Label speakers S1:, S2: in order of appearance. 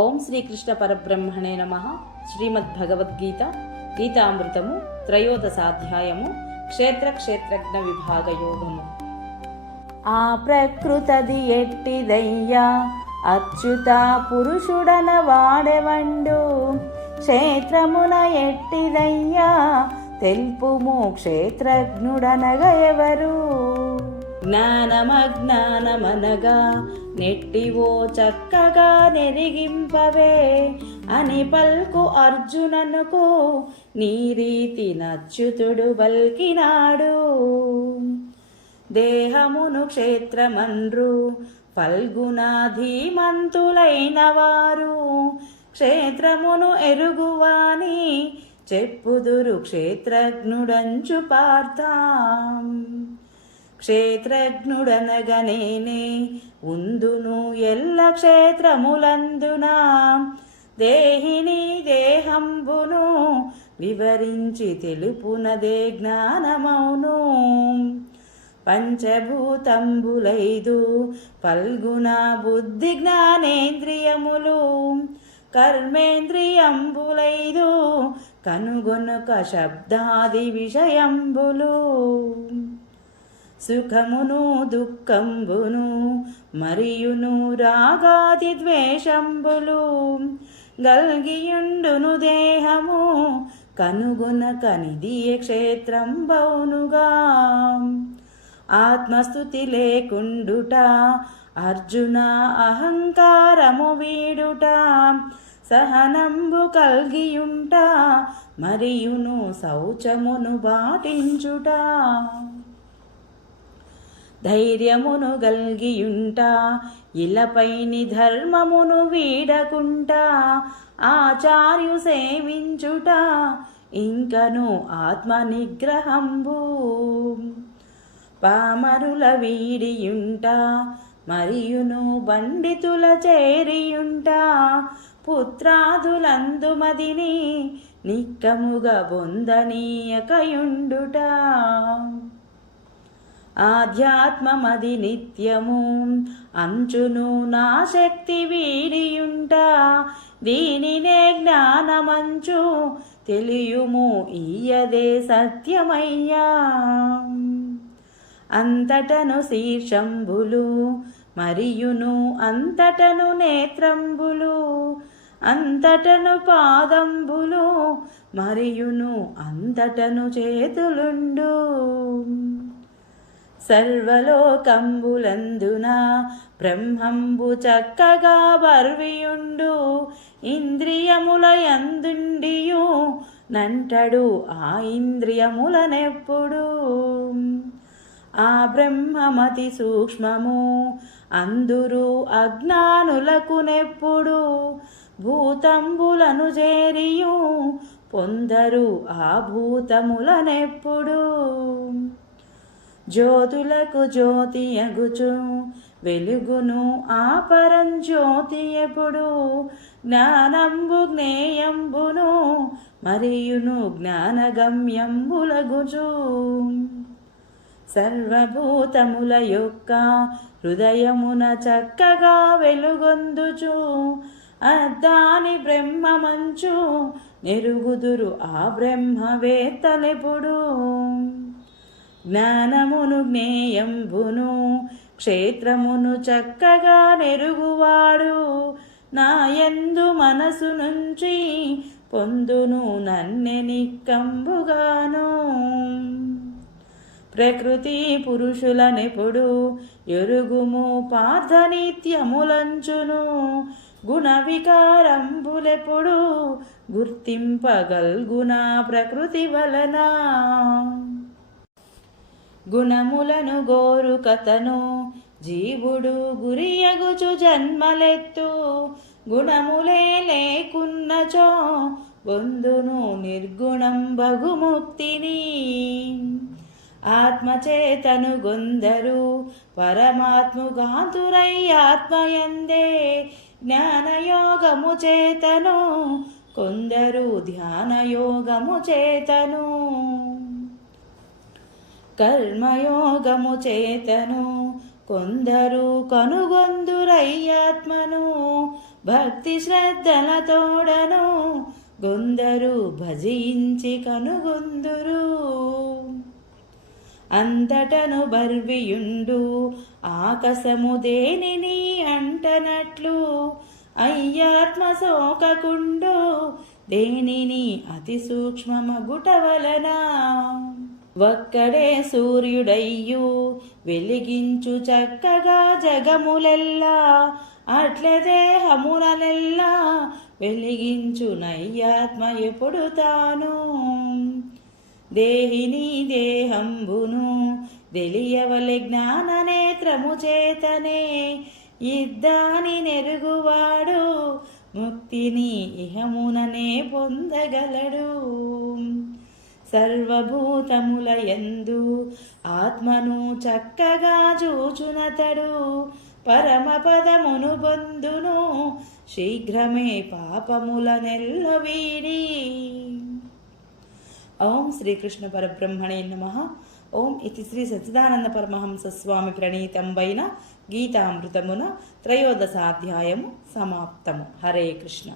S1: ఓం శ్రీకృష్ణ పరబ్రహ్మణే నమ. శ్రీమద్భగవద్గీత గీతామృతము త్రయోదశాధ్యాయము క్షేత్ర క్షేత్రజ్ఞ విభాగ యోగము. ఆ ప్రకృతది ఎట్టిదయ్యా అచ్యుత పురుషుడన వాడెవండు? క్షేత్రమున ఎట్టిదయ్యా తెలుపుము క్షేత్రజ్ఞుడనగా ఎవరు? జ్ఞానమజ్ఞానమనగా నెట్టివో చక్కగా నెరిగింపవే అని పల్కు అర్జుననుకు నీ రీతి నచ్యుతుడు బల్కినాడు. దేహమును క్షేత్రమన్రు ఫల్గునాధీమంతులైన వారు క్షేత్రమును ఎరుగువాని చెప్పుదురు క్షేత్రజ్ఞుడంచు పార్థాం. క్షేత్రజ్ఞుడనగనేనే ఉందును ఎల్ల క్షేత్రములందునా. దేహిని దేహంబును వివరించి తెలుపునదే జ్ఞానమౌను. పంచభూతంబులైదు పల్గుణ బుద్ధి జ్ఞానేంద్రియములు కర్మేంద్రియంబులైదు కనుగొనుక శబ్దాది విషయంబులు. సుఖమును దుఃఖంబును మరియును రాగాది ద్వేషంబులు. గల్గియుండును దేహము కనుగొనక నిధియ క్షేత్రం బౌనుగా ఆత్మస్థుతి లేకుండుట అర్జున అహంకారము వీడుట సహనంబు కల్గియుంట మరియును శౌచమును పాటించుట. ధైర్యమును గల్గియుంట ఇలపైని ధర్మమును వీడకుంట ఆచార్యు సేవించుట ఇంకను ఆత్మ నిగ్రహంబు పామరుల వీడియుంట మరియును బండితుల చేరియుంట పుత్రాదులందుమదిని నిక్కముగా బొందనీయకయుండుట. ఆధ్యాత్మమది నిత్యము. అంచును నా శక్తి వీడియుంట. దీనినే జ్ఞానమంచు తెలియుము. ఈయదే సత్యమయ్యా. అంతటను శీర్షంబులు మరియును అంతటను నేత్రంబులు. అంతటను పాదంబులు మరియును అంతటను చేతులుండు. సర్వలోకంబులందున బ్రహ్మంబు చక్కగా బర్వియుండు ఇంద్రియముల యందుండియు నంటడు ఆ ఇంద్రియములనెప్పుడు. ఆ బ్రహ్మమతి సూక్ష్మము అందురు అజ్ఞానులకు నెప్పుడు భూతంబులను చేరియు పొందరు ఆ భూతములనెప్పుడు. జ్యోతులకు జ్యోతియగుచు వెలుగును ఆ పరంజ్యోతి ఎప్పుడు. జ్ఞానంబు జ్ఞేయంబును మరియును జ్ఞానగమ్యంబులగుచు. సర్వభూతముల యొక్క హృదయమున చక్కగా వెలుగొందుచు అద్దాని బ్రహ్మమంచు నెరుగుదురు ఆ బ్రహ్మవేత్తలెప్పుడు. జ్ఞానమును జ్ఞేయంబును క్షేత్రమును చక్కగా నెరుగువాడు. నాయందు మనసు నుంచి పొందును నన్నెనిక్కంబుగాను ప్రకృతి పురుషులనెప్పుడు ఎరుగుము పార్థనిత్యములంచును. గుణ వికారంబులెప్పుడు గుర్తింపగల్గునా ప్రకృతి వలన. గుణములను గోరు కథను జీవుడు గురియగుచు జన్మలెత్తు. గుణములే లేకున్నచో బొందును నిర్గుణం బగుముక్తిని ఆత్మచేతను గొందరు పరమాత్ముగాతురై ఆత్మయందే. జ్ఞానయోగము చేతను కొందరు ధ్యానయోగము చేతను. కర్మయోగము చేతను. కొందరు కనుగొందురయ్యాత్మను భక్తి శ్రద్ధలతోడను గొందరు భజించి కనుగొందురు. అంతటను బర్వియుండు ఆకాశము దేనిని అంటనట్లు. అయ్యాత్మ సోకకుండు దేనిని అతి సూక్ష్మమగుట వలన. ఒక్కడే సూర్యుడయ్యు వెలిగించు చక్కగా జగములెల్లా అట్లే దేహమునలెల్లా వెలిగించు నయ్యాత్మ ఎప్పుడు తాను. దేహిని దేహంబును తెలియవలి జ్ఞాన నేత్రము చేతనే ఇద్దాని నెరుగువాడు ముక్తిని ఇహముననే పొందగలడు. సర్వభూతముల ఎందు ఆత్మను చక్కగా చూచునతడు. పరమపదమును పొందును శీఘ్రమే పాపముల నెల్లవీడి ఓం శ్రీకృష్ణ పరబ్రహ్మణే నమ. ఓం ఇది శ్రీ సచ్చిదానంద పరమహంస స్వామి ప్రణీతంబైన గీతామృతమున త్రయోదశాధ్యాయము సమాప్తము. హరే కృష్ణ.